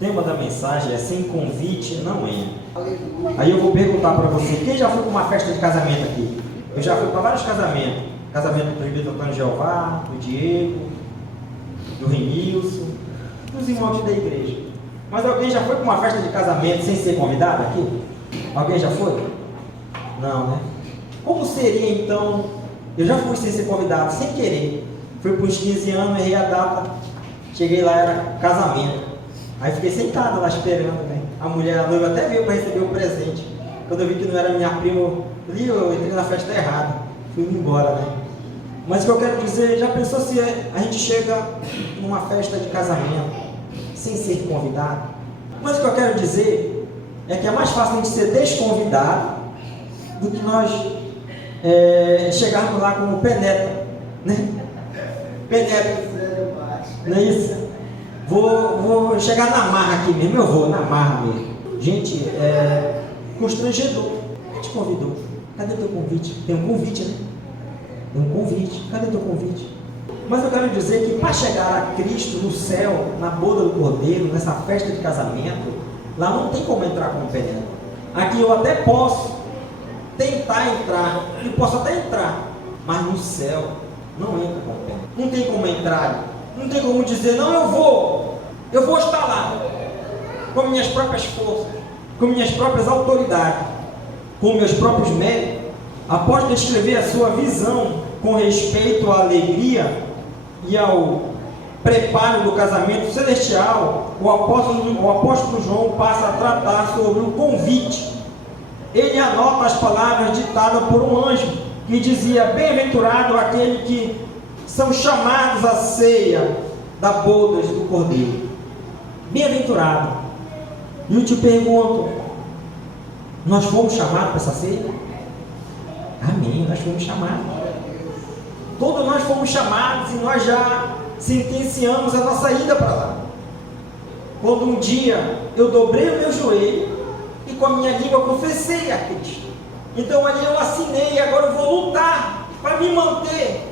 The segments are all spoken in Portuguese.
O tema da mensagem é sem convite não entra. Aí eu vou perguntar para você, quem já foi para uma festa de casamento aqui? Eu já fui para vários casamentos. Casamento do presbítero Antônio Jeová, do Diego, do Renilson, dos irmãos da igreja. Mas alguém já foi para uma festa de casamento sem ser convidado aqui? Alguém já foi? Não, né? Como seria então? Eu já fui sem ser convidado, sem querer. Fui para uns 15 anos, errei a data. Cheguei lá, era casamento. Aí fiquei sentado lá esperando, né? A mulher, a noiva até veio para receber o presente. Quando eu vi que não era minha prima, eu entrei na festa errada. Fui embora, né? Mas o que eu quero dizer, já pensou se a gente chega numa festa de casamento sem ser convidado? Mas o que eu quero dizer é que é mais fácil a gente ser desconvidado do que nós chegarmos lá como penetra, né? Penetra, não é isso? Vou chegar na marra aqui mesmo, eu vou na marra mesmo. Gente, constrangedor. Quem te convidou? Cadê teu convite? Tem um convite, né? Tem um convite. Cadê teu convite? Mas eu quero dizer que para chegar a Cristo no céu, na boda do Cordeiro, nessa festa de casamento, lá não tem como entrar como penetra. Aqui eu até posso tentar entrar, eu posso até entrar, mas no céu não entra como penetra. Não tem como entrar. Não tem como dizer, não, eu vou estar lá, com minhas próprias forças, com minhas próprias autoridades, com meus próprios méritos. Após descrever a sua visão com respeito à alegria e ao preparo do casamento celestial, o apóstolo João passa a tratar sobre o convite. Ele anota as palavras ditadas por um anjo, que dizia, bem-aventurado aquele que são chamados à ceia da boda do Cordeiro. Bem-aventurado. E eu te pergunto, nós fomos chamados para essa ceia? Amém, nós fomos chamados. Todos nós fomos chamados e nós já sentenciamos a nossa ida para lá. Quando um dia eu dobrei o meu joelho e com a minha língua confessei a Cristo. Então ali eu assinei, agora eu vou lutar para me manter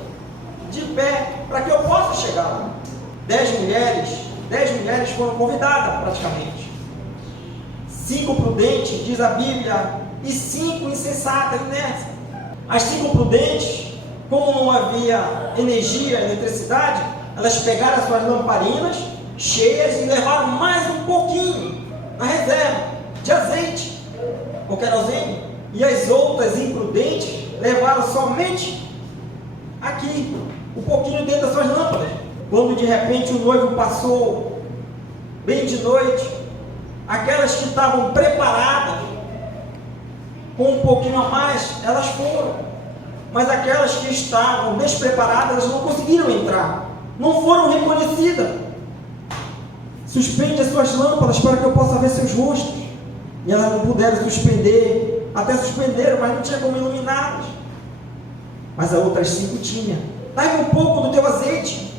de pé, para que eu possa chegar lá. 10 mulheres foram convidadas praticamente. 5 prudentes, diz a Bíblia, e 5 insensatas, inertes. As 5 prudentes, como não havia energia, eletricidade, elas pegaram as suas lamparinas cheias e levaram mais um pouquinho na reserva de azeite, ou querosene. E as outras imprudentes levaram somente aqui, um pouquinho dentro das suas lâmpadas. Quando de repente o noivo passou, bem de noite, aquelas que estavam preparadas, com um pouquinho a mais, elas foram. Mas aquelas que estavam despreparadas, elas não conseguiram entrar, não foram reconhecidas. Suspende as suas lâmpadas para que eu possa ver seus rostos. E elas não puderam suspender, até suspenderam, mas não tinha como iluminá-las. Mas as outras 5 tinham. Dá-me um pouco do teu azeite,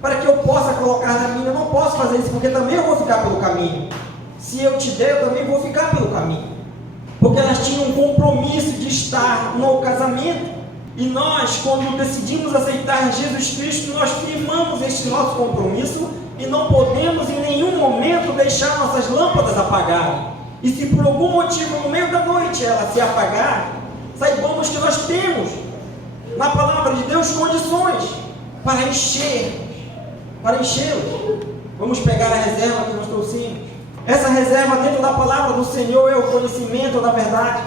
para que eu possa colocar na minha. Eu não posso fazer isso, porque também eu vou ficar pelo caminho. Se eu te der, eu também vou ficar pelo caminho. Porque elas tinham um compromisso de estar no casamento. E nós, quando decidimos aceitar Jesus Cristo, nós firmamos este nosso compromisso e não podemos em nenhum momento deixar nossas lâmpadas apagarem. E se por algum motivo no meio da noite ela se apagar, saibamos que nós temos na palavra de Deus condições para enchê-los. Vamos pegar a reserva que nós trouxemos. Essa reserva dentro da palavra do Senhor é o conhecimento da verdade.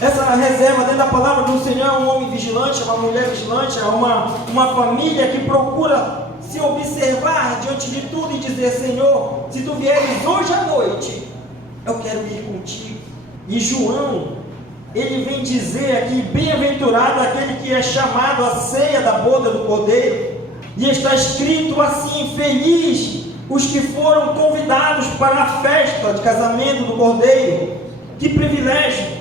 Essa reserva dentro da palavra do Senhor é um homem vigilante, é uma mulher vigilante, é uma família que procura se observar diante de tudo e dizer, Senhor, se tu vieres hoje à noite, eu quero ir contigo. E João, ele vem dizer aqui, bem-aventurado aquele que é chamado à ceia da boda do Cordeiro. E está escrito assim, feliz os que foram convidados para a festa de casamento do Cordeiro. Que privilégio!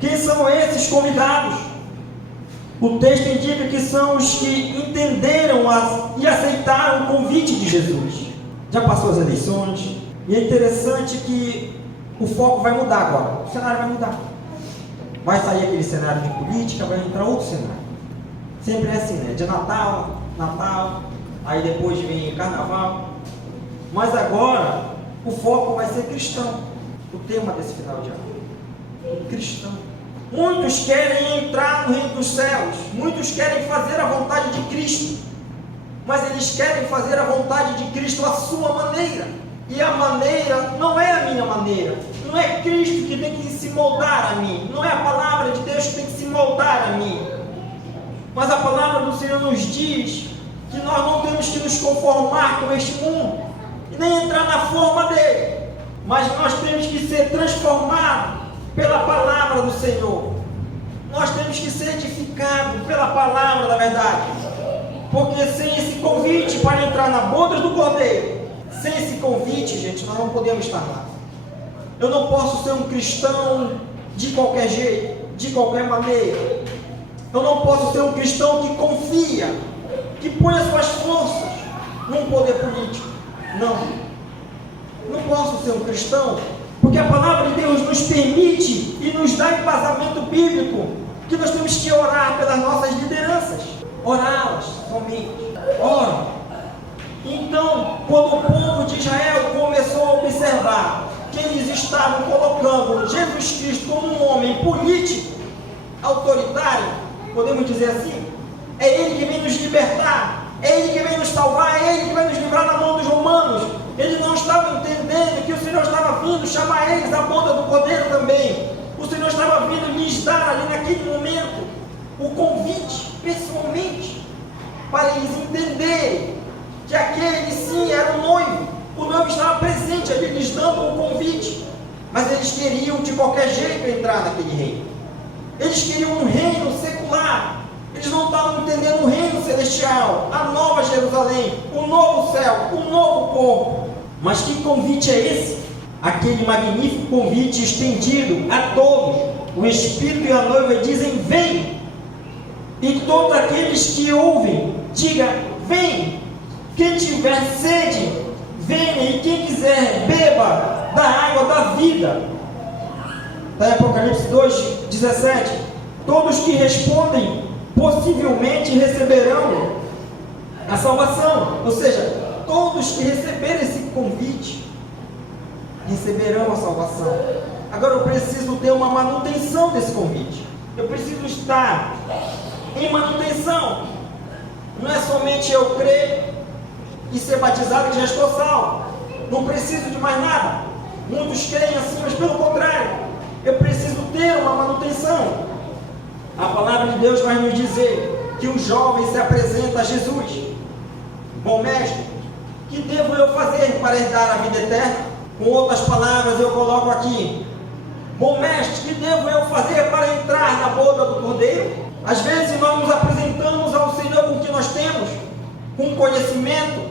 Quem são esses convidados? O texto indica que são os que entenderam e aceitaram o convite de Jesus. Já passou as eleições, e é interessante que o foco vai mudar agora, o cenário vai mudar. Vai sair aquele cenário de política, vai entrar outro cenário. Sempre é assim, né? De Natal, aí depois vem Carnaval, Mas agora, o foco vai ser cristão. O tema desse final de ano. Cristão. Muitos querem entrar no reino dos céus. Muitos querem fazer a vontade de Cristo. Mas eles querem fazer a vontade de Cristo à sua maneira. E a maneira não é a minha maneira. Não é Cristo que tem que se moldar a mim. Não é a palavra de Deus que tem que se moldar a mim. Mas a palavra do Senhor nos diz que nós não temos que nos conformar com este mundo. E nem entrar na forma dele. Mas nós temos que ser transformados pela palavra do Senhor. Nós temos que ser edificados pela palavra da verdade. Porque sem esse convite para entrar na boda do Cordeiro, sem esse convite, gente, nós não podemos estar lá. Eu não posso ser um cristão de qualquer jeito, de qualquer maneira. Eu não posso ser um cristão que confia, que põe as suas forças num poder político. Não posso ser um cristão, porque a palavra de Deus nos permite e nos dá embasamento bíblico que nós temos que orar pelas nossas lideranças. Orá-las somente. Ora. Então, quando o povo de Israel começou a observar que eles estavam colocando Jesus Cristo como um homem político, autoritário, podemos dizer assim, é Ele que vem nos libertar, é Ele que vem nos salvar, é Ele que vai nos livrar da mão dos romanos. Eles não estavam entendendo que o Senhor estava vindo chamar eles à boda do Cordeiro também. O Senhor estava vindo lhes dar ali naquele momento o convite, pessoalmente, para eles entenderem que aquele sim era o noivo. O noivo estava presente ali, lhes dando o convite. Mas eles queriam de qualquer jeito entrar naquele reino. Eles queriam um reino secular. Eles não estavam entendendo o reino celestial, a nova Jerusalém, o novo céu, o novo corpo. Mas que convite é esse? Aquele magnífico convite estendido a todos. O Espírito e a noiva dizem: vem. E todos aqueles que ouvem, diga: vem. Quem tiver sede, venha, e quem quiser, beba da água da vida. Está em Apocalipse 2:17. Todos que respondem possivelmente receberão a salvação. Ou seja, todos que receberem esse convite receberão a salvação. Agora eu preciso ter uma manutenção desse convite. Eu preciso estar em manutenção. Não é somente eu crer e ser batizado que já estou salvo. Não preciso de mais nada. Muitos creem assim, mas pelo contrário, eu preciso ter uma manutenção. A palavra de Deus vai nos dizer que o jovem se apresenta a Jesus: bom mestre, que devo eu fazer para herdar a vida eterna? Com outras palavras eu coloco aqui: bom mestre, que devo eu fazer para entrar na boda do Cordeiro? Às vezes nós nos apresentamos ao Senhor com o que nós temos, com conhecimento,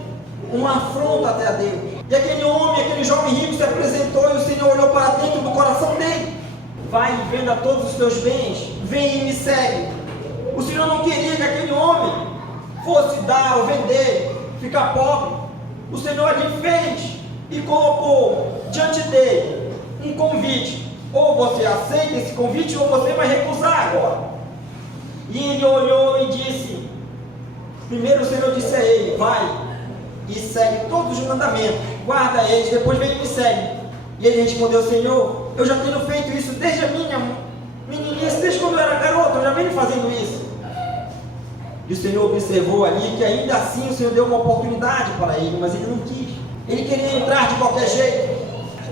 uma afronta até a Deus. E aquele homem, aquele jovem rico se apresentou e o Senhor olhou para dentro do coração dele: vai e venda todos os teus bens, vem e me segue. O Senhor não queria que aquele homem fosse dar ou vender, ficar pobre. O Senhor ali fez e colocou diante dele um convite: ou você aceita esse convite ou você vai recusar agora. E ele olhou e disse, primeiro o Senhor disse a ele: vai e segue todos os mandamentos, guarda eles, depois vem e me segue. E ele respondeu: Senhor, eu já tenho feito isso desde a minha meninice, desde quando eu era garoto, eu já venho fazendo isso. E o Senhor observou ali que ainda assim o Senhor deu uma oportunidade para ele, mas ele não quis. Ele queria entrar de qualquer jeito.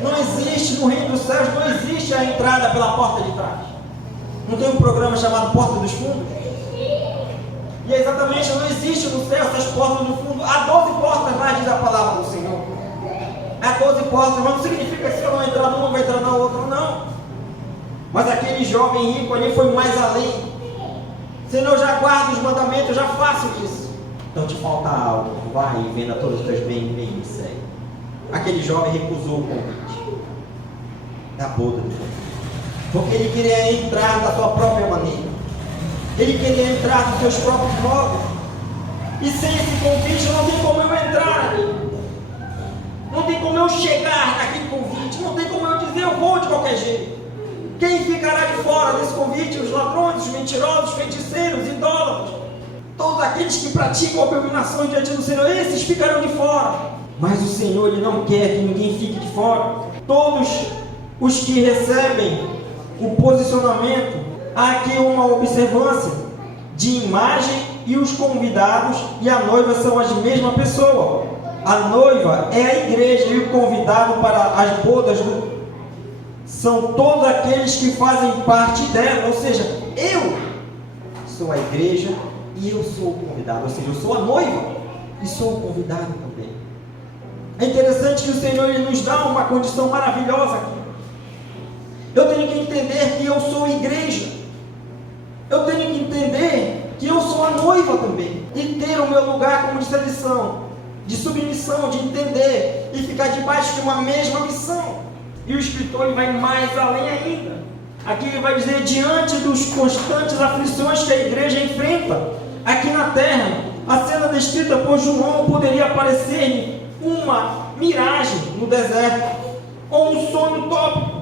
Não existe no reino dos céus, não existe a entrada pela porta de trás. Não tem um programa chamado Porta dos Fundos? E é exatamente, não existe no céu essas portas do fundo. Há 12 portas lá, diz a palavra do Senhor. Há 12 portas, mas não significa que se eu não entrar numa, vai entrar na outra, não. Mas aquele jovem rico ali foi mais além. Senhor, eu já guardo os mandamentos, eu já faço isso. Então te falta algo, vai e venda todos os teus bens e vem e me segue. Aquele jovem recusou o convite da boda, porque ele queria entrar da sua própria maneira. Ele queria entrar dos seus próprios modos. E sem esse convite não tem como eu entrar ali. Não tem como eu chegar naquele convite. Não tem como eu dizer: eu vou de qualquer jeito. Quem ficará de fora desse convite? Os ladrões, os mentirosos, os feiticeiros, idólatras, todos aqueles que praticam abominações diante do Senhor, esses ficarão de fora. Mas o Senhor, Ele não quer que ninguém fique de fora. Todos os que recebem o posicionamento, há aqui uma observância de imagem, e os convidados e a noiva são as mesma pessoa. A noiva é a igreja e o convidado para as bodas são todos aqueles que fazem parte dela. Ou seja, eu sou a igreja e eu sou o convidado. Ou seja, eu sou a noiva e sou o convidado também. É interessante que o Senhor, Ele nos dá uma condição maravilhosa aqui. Eu tenho que entender que eu sou igreja. Eu tenho que entender que eu sou a noiva também. E ter o meu lugar como de lição, de submissão, de entender e ficar debaixo de uma mesma missão. E o escritor, ele vai mais além ainda. Aqui ele vai dizer, diante dos constantes aflições que a igreja enfrenta aqui na terra, a cena descrita por João poderia parecer uma miragem no deserto, ou um sonho utópico.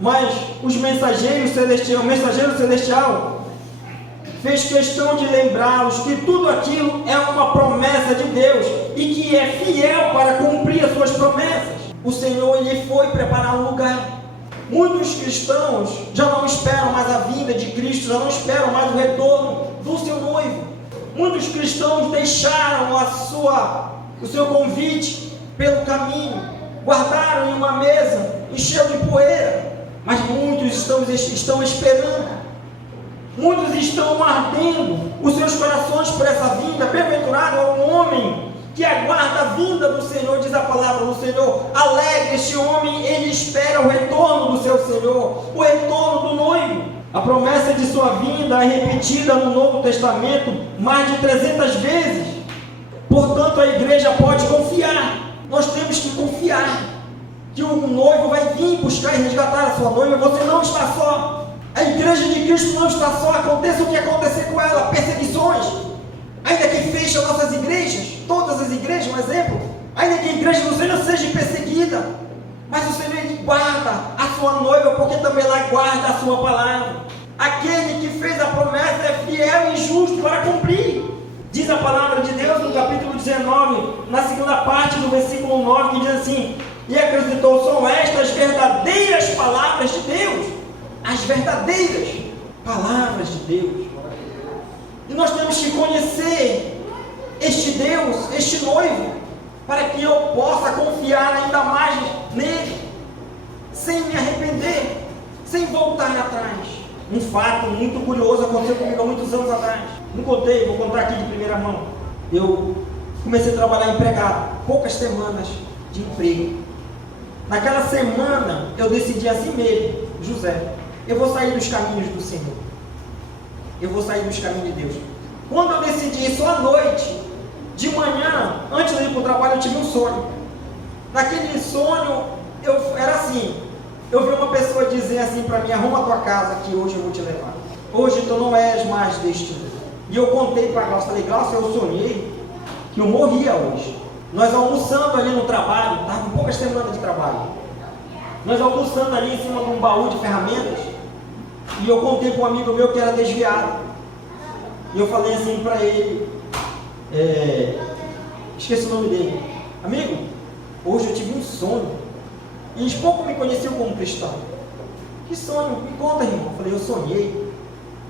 Mas o mensageiro celestial fez questão de lembrá-los que tudo aquilo é uma promessa de Deus e que é fiel para cumprir as suas promessas. O Senhor, Ele foi preparar um lugar. Muitos cristãos já não esperam mais a vinda de Cristo, já não esperam mais o retorno do seu noivo. Muitos cristãos deixaram o seu convite pelo caminho, guardaram em uma mesa, encheu de poeira, mas muitos estão esperando. Muitos estão ardendo os seus corações por essa vinda. Bem-aventurado é o homem que aguarda a vinda do Senhor, diz a palavra do Senhor. Alegre este homem, ele espera o retorno do seu Senhor, o retorno do noivo. A promessa de sua vinda é repetida no Novo Testamento mais de 300 vezes. Portanto, a igreja pode confiar. Nós temos que confiar que o noivo vai vir buscar e resgatar a sua noiva. Você não está só. A igreja de Cristo não está só. Aconteça o que acontecer com ela, perseguições, ainda que feche nossas igrejas, todas as igrejas, um exemplo, ainda que a igreja do Senhor seja perseguida, mas o Senhor, Ele guarda a sua noiva, porque também ela guarda a sua palavra. Aquele que fez a promessa é fiel e justo para cumprir. Diz a palavra de Deus no capítulo 19, na segunda parte do versículo 9, que diz assim: e acrescentou, são estas verdadeiras palavras de Deus. As verdadeiras palavras de Deus. E nós temos que conhecer este Deus, este noivo, para que eu possa confiar ainda mais nele, sem me arrepender, sem voltar atrás. Um fato muito curioso aconteceu comigo há muitos anos atrás. Não contei, vou contar aqui de primeira mão. Eu comecei a trabalhar empregado, poucas semanas de emprego. Naquela semana eu decidi assim mesmo, José, eu vou sair dos caminhos do Senhor. Eu vou sair dos caminhos de Deus. Quando eu decidi isso à noite, de manhã, antes de ir para o trabalho, eu tive um sonho. Naquele sonho, era assim, eu vi uma pessoa dizer assim para mim, arruma a tua casa que hoje eu vou te levar. Hoje tu não és mais deste mundo. E eu contei para a Glaucia, falei, Glaucia, eu sonhei que eu morria hoje. Nós almoçando ali no trabalho, estava com poucas semanas de trabalho. Nós almoçando ali em cima de um baú de ferramentas. E eu contei para um amigo meu que era desviado. E eu falei assim para ele, esqueci o nome dele. Amigo, hoje eu tive um sonho. E eles pouco me conheciam como cristão. Que sonho? Me conta, irmão. Eu falei, eu sonhei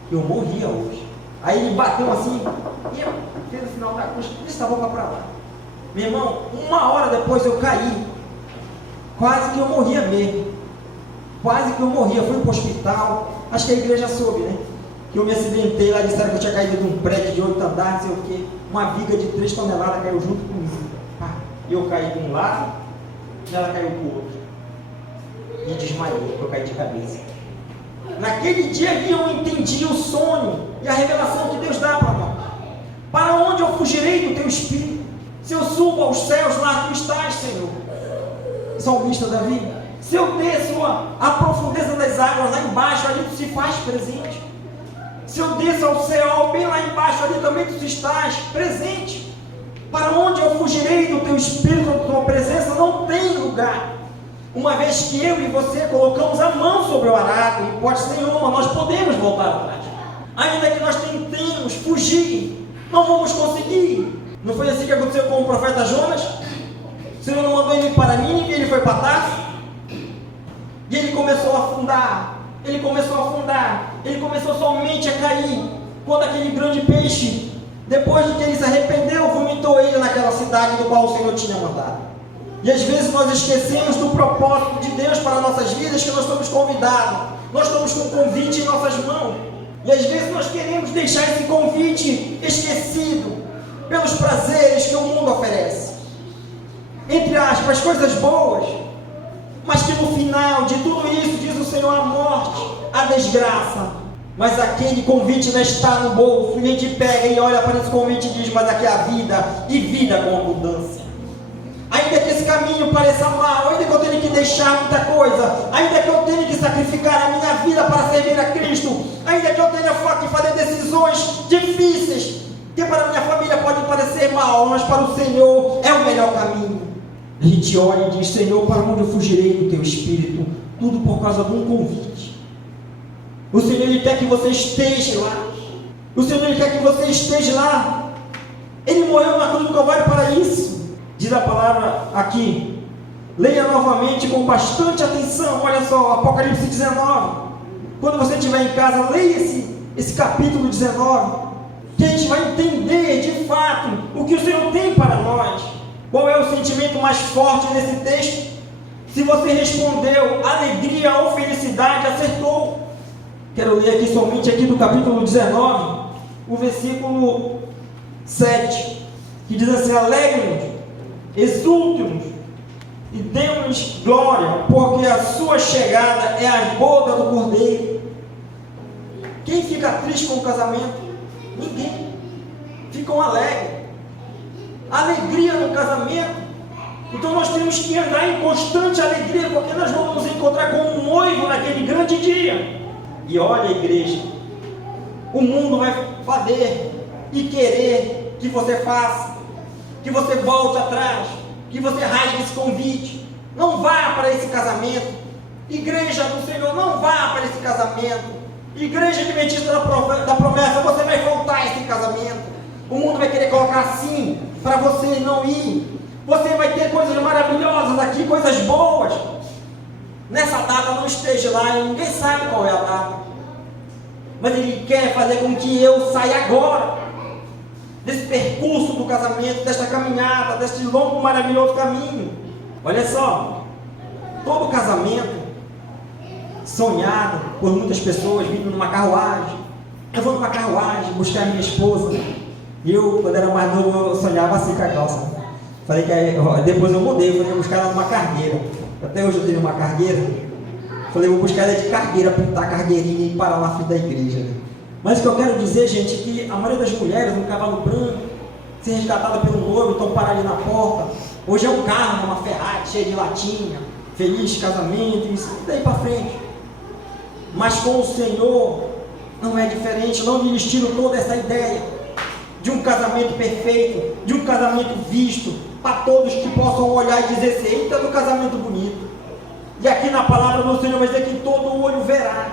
que eu morria hoje. Aí ele bateu assim, e eu fez o final da cruz, disse a boca para lá. Meu irmão, 1 hora depois eu caí. Quase que eu morria mesmo. Quase que eu morria. Fui para o hospital. Acho que a igreja soube, né? Que eu me acidentei lá, disseram que eu tinha caído de um prédio de 8 andares, não sei o quê. Uma viga de 3 toneladas caiu junto comigo. E eu caí de um lado e ela caiu para o outro. E desmaiou, porque eu caí de cabeça. Naquele dia ali eu entendi o sonho e a revelação que Deus dá para nós. Para onde eu fugirei do teu espírito? Se eu subo aos céus, lá tu estás, Senhor. Salmista Davi. Se eu desço a profundeza das águas, lá embaixo, ali tu se faz presente. Se eu desço ao céu, bem lá embaixo, ali também tu estás presente. Para onde eu fugirei do teu espírito, da tua presença? Não tem lugar. Uma vez que eu e você colocamos a mão sobre o arado, em hipótese nenhuma, nós podemos voltar atrás. Ainda que nós tentemos fugir, não vamos conseguir. Não foi assim que aconteceu com o profeta Jonas? Senhor não mandou ele ir para Nínive, ele foi para Tarso. E ele começou a afundar. Ele começou somente a cair. Quando aquele grande peixe, depois de que ele se arrependeu, vomitou ele naquela cidade do qual o Senhor tinha mandado. E às vezes nós esquecemos do propósito de Deus para nossas vidas, que nós estamos convidados. Nós estamos com um convite em nossas mãos. E às vezes nós queremos deixar esse convite esquecido pelos prazeres que o mundo oferece. Entre aspas, coisas boas, mas que no final de tudo isso, diz o Senhor, a morte, a desgraça. Mas aquele convite não está no bolso, e a gente pega e olha para esse convite e diz, mas aqui é a vida, e vida com abundância. Ainda que esse caminho pareça mal, ainda que eu tenha que deixar muita coisa, ainda que eu tenha que sacrificar a minha vida para servir a Cristo, ainda que eu tenha que fazer decisões difíceis, que para a minha família podem parecer mal, mas para o Senhor é o melhor caminho. A gente olha e diz, Senhor, para onde eu fugirei do Teu Espírito? Tudo por causa de um convite. O Senhor, Ele quer que você esteja lá. O Senhor, Ele quer que você esteja lá. Ele morreu na cruz do Calvário para isso. Diz a palavra aqui, leia novamente com bastante atenção, olha só, Apocalipse 19, quando você estiver em casa, leia esse capítulo 19, que a gente vai entender de fato o que o Senhor tem para nós. Qual é o sentimento mais forte nesse texto? Se você respondeu alegria ou felicidade, acertou. Quero ler aqui somente aqui do capítulo 19, o versículo 7, que diz assim, alegrem-nos, exultem-nos e demos glória, porque a sua chegada é a boda do Cordeiro. Quem fica triste com o casamento? Ninguém. Ficam alegres. Alegria no casamento. Então nós temos que andar em constante alegria, porque nós vamos nos encontrar com um noivo naquele grande dia. E olha, igreja, o mundo vai fazer e querer que você faça, que você volte atrás, que você rasgue esse convite. Não vá para esse casamento. Igreja do Senhor, não vá para esse casamento. Igreja adventista da promessa, você vai faltar a esse casamento. O mundo vai querer colocar assim para você não ir. Você vai ter coisas maravilhosas aqui, coisas boas. Nessa data não esteja lá, e ninguém sabe qual é a data. Mas Ele quer fazer com que eu saia agora desse percurso do casamento, desta caminhada, deste longo, maravilhoso caminho. Olha só, todo casamento sonhado por muitas pessoas, vindo numa carruagem. Eu vou numa carruagem buscar a minha esposa. E eu, quando era mais novo, eu sonhava assim com a calça. Falei que depois eu mudei, eu falei, vou buscar ela numa cargueira. Até hoje eu tenho uma cargueira. Falei, vou buscar ela de cargueira, pintar a cargueirinha e parar na frente da igreja. Mas o que eu quero dizer, gente, é que a maioria das mulheres no cavalo branco, ser resgatada pelo noivo, estão paradas ali na porta. Hoje é um carro, uma Ferrari cheia de latinha, feliz casamento, isso daí para frente. Mas com o Senhor não é diferente, não lhe estilo toda essa ideia de um casamento perfeito, de um casamento visto, para todos que possam olhar e dizer assim, eita, do casamento bonito. E aqui na palavra do Senhor vai dizer que todo olho verá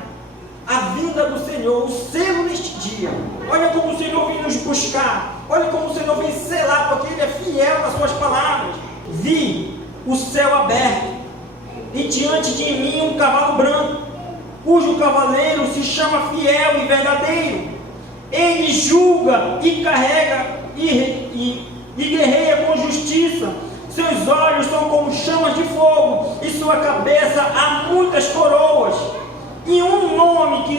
a vinda do Senhor, o selo neste dia. Olha como o Senhor vem nos buscar, olha como o Senhor vem selar, porque Ele é fiel nas suas palavras. Vi o céu aberto, e diante de mim um cavalo branco, cujo cavaleiro se chama Fiel e Verdadeiro. Ele julga e carrega e guerreia com justiça. Seus olhos são como chamas de fogo, e sua cabeça há muitas coroas. E um nome que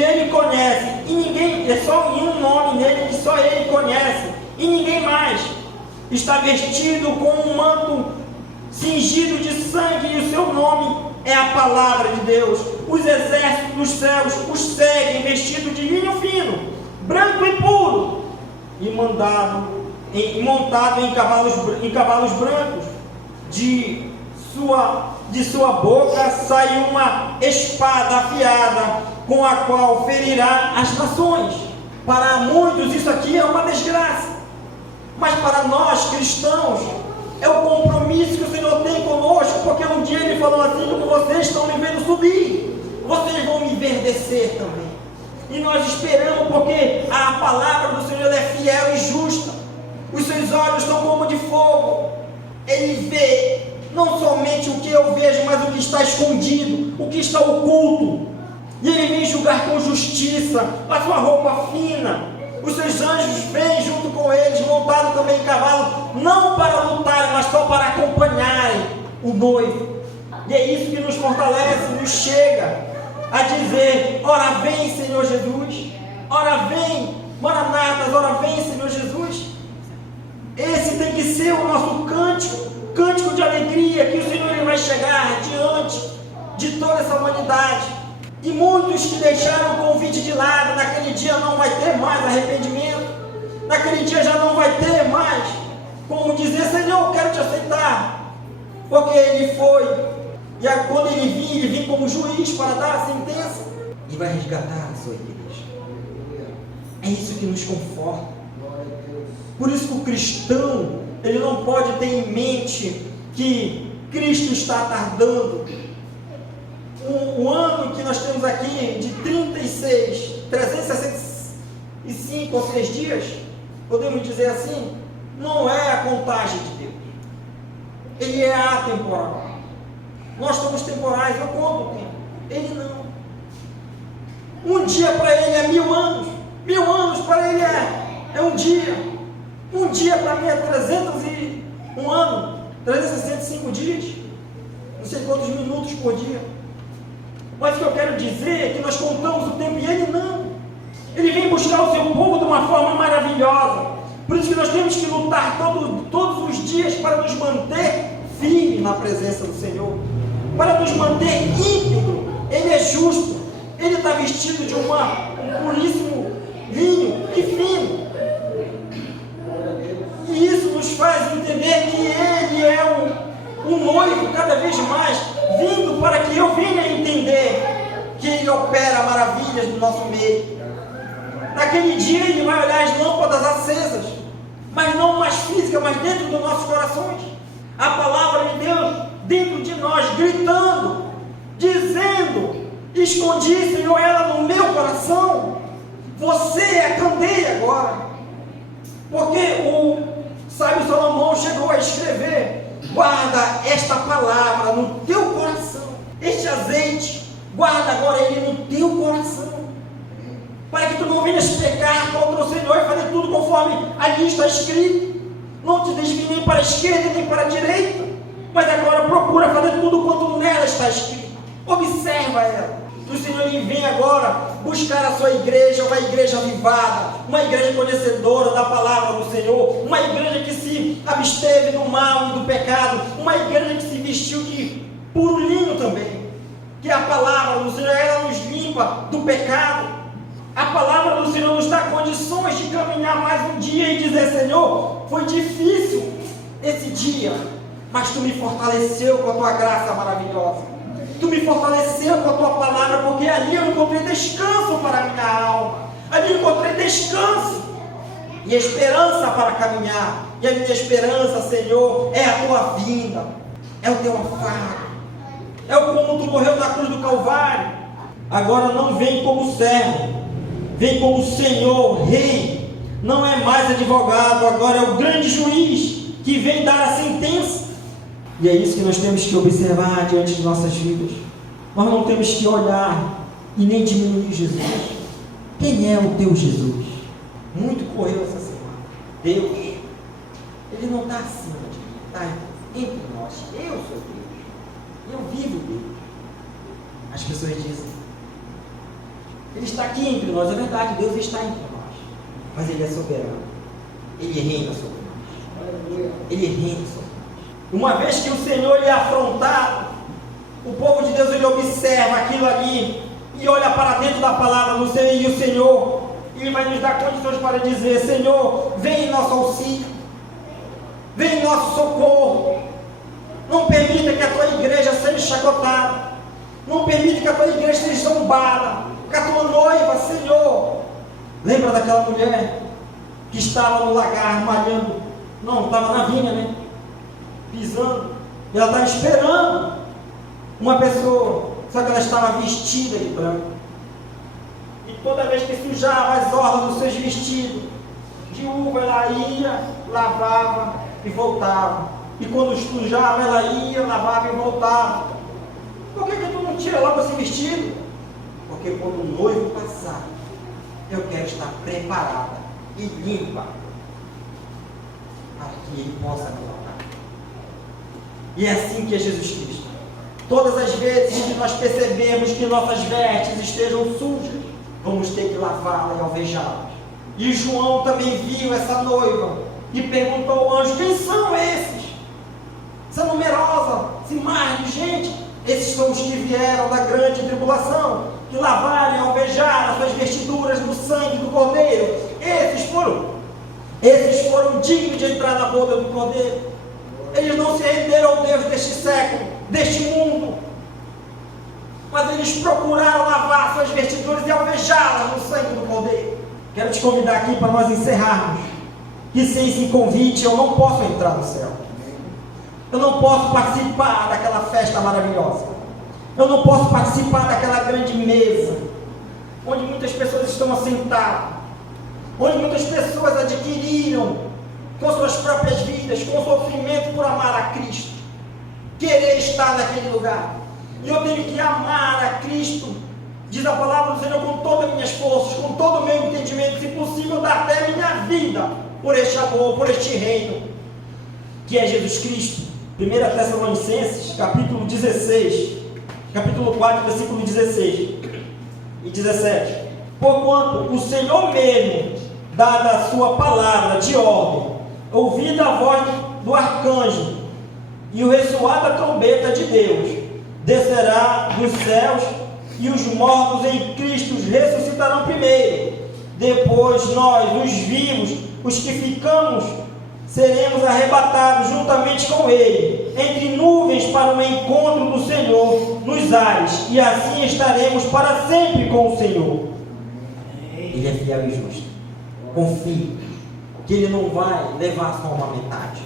ele conhece, e ninguém, é só um nome nele que só ele conhece, e ninguém mais. Está vestido com um manto cingido de sangue, e o seu nome é a palavra de Deus. Os exércitos dos céus os seguem, vestido de linho fino, branco e puro, e montado em cavalos brancos. De sua boca sai uma espada afiada, com a qual ferirá as nações. Para muitos isso aqui é uma desgraça, mas para nós cristãos é o compromisso que o Senhor tem conosco, porque um dia Ele falou assim, como vocês estão me vendo subir, vocês vão me ver descer também. E nós esperamos, porque a palavra do Senhor é fiel e justa. Os seus olhos são como de fogo, Ele vê não somente o que eu vejo, mas o que está escondido, o que está oculto. E ele vem julgar com justiça, a sua roupa fina. Os seus anjos vêm junto com eles, montados também em cavalo, não para lutarem, mas só para acompanharem o noivo. E é isso que nos fortalece, nos chega a dizer: ora vem, Senhor Jesus, ora vem, Maranatas, ora vem, Senhor Jesus. Esse tem que ser o nosso cântico de alegria, que o Senhor ele vai chegar diante de toda essa humanidade. E muitos que deixaram o convite de lado, naquele dia não vai ter mais arrependimento, naquele dia já não vai ter mais como dizer: Senhor, eu quero te aceitar, porque ele foi, e quando ele vir como juiz para dar a sentença, e vai resgatar a sua igreja. É isso que nos conforta. Por isso que o cristão, ele não pode ter em mente que Cristo está tardando. O ano que nós temos aqui, de 365 ou 6 dias, podemos dizer assim, não é a contagem de Deus. Ele é atemporal. Nós somos temporais, eu conto o tempo. Ele não. Um dia para ele é 1000 anos. 1000 anos para ele é um dia. Um dia para mim é 301 ano, 365 dias, não sei quantos minutos por dia. Mas o que eu quero dizer é que nós contamos o tempo e ele não. Ele vem buscar o seu povo de uma forma maravilhosa. Por isso que nós temos que lutar todos os dias para nos manter firmes na presença do Senhor, para nos manter íntegro. Ele é justo, ele está vestido de um puríssimo linho e fino. E isso nos faz entender que ele é um noivo cada vez mais, vindo para que eu venha entender que ele opera maravilhas no nosso meio. Naquele dia ele vai olhar as lâmpadas acesas, mas não mais físicas, mas dentro dos nossos corações. A palavra de Deus dentro de nós, gritando, dizendo: escondi, Senhor, ela no meu coração. Você é a candeia agora. Porque o sábio Salomão chegou a escrever: guarda esta palavra no teu coração, este azeite, guarda agora ele no teu coração, para que tu não venhas pecar contra o Senhor e fazer tudo conforme ali está escrito. Não te desvie nem para a esquerda nem para a direita, mas agora procura fazer tudo quanto nela está escrito. Observa ela. O Senhor ele vem agora buscar a sua igreja, uma igreja avivada, uma igreja conhecedora da palavra do Senhor, uma igreja que se absteve do mal e do pecado, uma igreja que se vestiu de puro linho também, que a palavra do Senhor, ela nos limpa do pecado. A palavra do Senhor nos dá condições de caminhar mais um dia e dizer: Senhor, foi difícil esse dia, mas Tu me fortaleceu com a Tua graça maravilhosa. Tu me fortaleceu com a Tua palavra, porque ali eu encontrei descanso para a minha alma. Ali eu encontrei descanso e esperança para caminhar. E a minha esperança, Senhor, é a Tua vinda, é o Teu afago, é o como Tu morreu na cruz do Calvário. Agora não vem como servo, vem como Senhor, Rei. Não é mais advogado, agora é o grande juiz que vem dar a sentença. E é isso que nós temos que observar diante de nossas vidas. Nós não temos que olhar e nem diminuir Jesus. Quem é o teu Jesus? Muito correu essa semana. Deus, Ele não está acima de mim, está entre nós. Eu sou Deus, eu vivo Deus. As pessoas dizem: Ele está aqui entre nós. É verdade, Deus está entre nós, mas Ele é soberano. Ele reina sobre nós. Ele reina sobre nós. Uma vez que o Senhor lhe é afrontado, o povo de Deus ele observa aquilo ali e olha para dentro da palavra do Senhor, e o Senhor ele vai nos dar condições para dizer: Senhor, vem em nosso auxílio, vem em nosso socorro. Não permita que a Tua igreja seja chacotada, não permita que a Tua igreja seja zombada, que a Tua noiva, Senhor. Lembra daquela mulher que estava no lagar malhando? Não, estava na vinha, né? Pisando, e ela estava esperando uma pessoa, só que ela estava vestida de branco, e toda vez que sujava as orlas dos seus vestidos de uva, ela ia, lavava e voltava, E quando sujava, ela ia, lavava e voltava. Por que tu não tira logo esse vestido? Porque quando o noivo passar, eu quero estar preparada e limpa para que ele possa me lavar. E é assim que é Jesus Cristo. Todas as vezes que nós percebemos que nossas vestes estejam sujas, vamos ter que lavá-las e alvejá-las. E João também viu essa noiva e perguntou ao anjo: quem são esses? Essa numerosa, esse mar de gente. Esses são os que vieram da grande tribulação, que lavaram e alvejaram as suas vestiduras no sangue do Cordeiro. Esses foram dignos de entrar na boda do Cordeiro. Eles não se renderam ao Deus deste século, deste mundo, mas eles procuraram lavar suas vestiduras e alvejá-las no sangue do Cordeiro. Quero te convidar aqui para nós encerrarmos, que sem esse convite eu não posso entrar no céu. Eu não posso participar daquela festa maravilhosa. Eu não posso participar daquela grande mesa, onde muitas pessoas estão assentadas, onde muitas pessoas adquiriram com suas próprias vidas, com o sofrimento por amar a Cristo, querer estar naquele lugar. E eu tenho que amar a Cristo, diz a palavra do Senhor, com todas as minhas forças, com todo o meu entendimento, se possível, dar até a minha vida por este amor, por este reino, que é Jesus Cristo. 1 Tessalonicenses, capítulo 16, capítulo 4, versículo 16 e 17. Porquanto o Senhor mesmo, dada a sua palavra de ordem, ouvida a voz do arcanjo e o ressoar da trombeta de Deus, descerá dos céus, e os mortos em Cristo ressuscitarão primeiro. Depois nós, os vivos, os que ficamos, seremos arrebatados juntamente com Ele, entre nuvens para o encontro do Senhor nos ares, e assim estaremos para sempre com o Senhor. Ele é fiel e justo. Confie que Ele não vai levar só uma metade.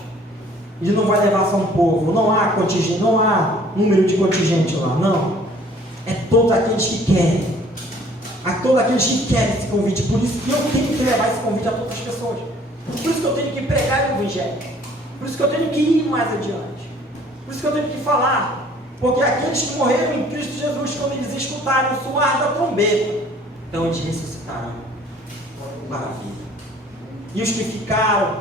Ele não vai levar só um povo. Não há contingente, não há número de contingente lá, não. É todos aqueles que querem. A todos aqueles que querem esse convite. Por isso que eu tenho que levar esse convite a todas as pessoas. Por isso que eu tenho que pregar o Evangelho. Por isso que eu tenho que ir mais adiante. Por isso que eu tenho que falar. Porque aqueles que morreram em Cristo Jesus, quando eles escutarem o soar da trombeta, então eles ressuscitarão para a vida. E os que ficaram,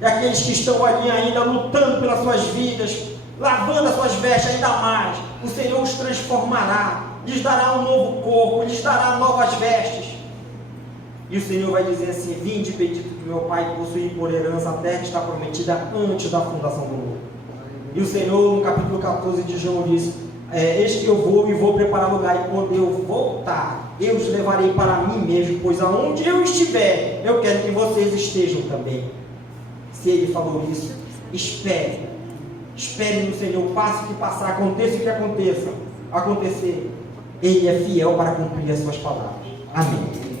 e aqueles que estão ali ainda lutando pelas suas vidas, lavando as suas vestes ainda mais, o Senhor os transformará, lhes dará um novo corpo, lhes dará novas vestes. E o Senhor vai dizer assim: vinde, bendito do meu Pai, possuir por herança a terra que está prometida antes da fundação do mundo. E o Senhor, no capítulo 14 de João, diz: eis que eu vou preparar lugar, e quando eu voltar, eu os levarei para mim mesmo, pois aonde eu estiver, eu quero que vocês estejam também. Se Ele falou isso, espere no Senhor, passe o que passar, aconteça o que acontecer, Ele é fiel para cumprir as suas palavras. Amém.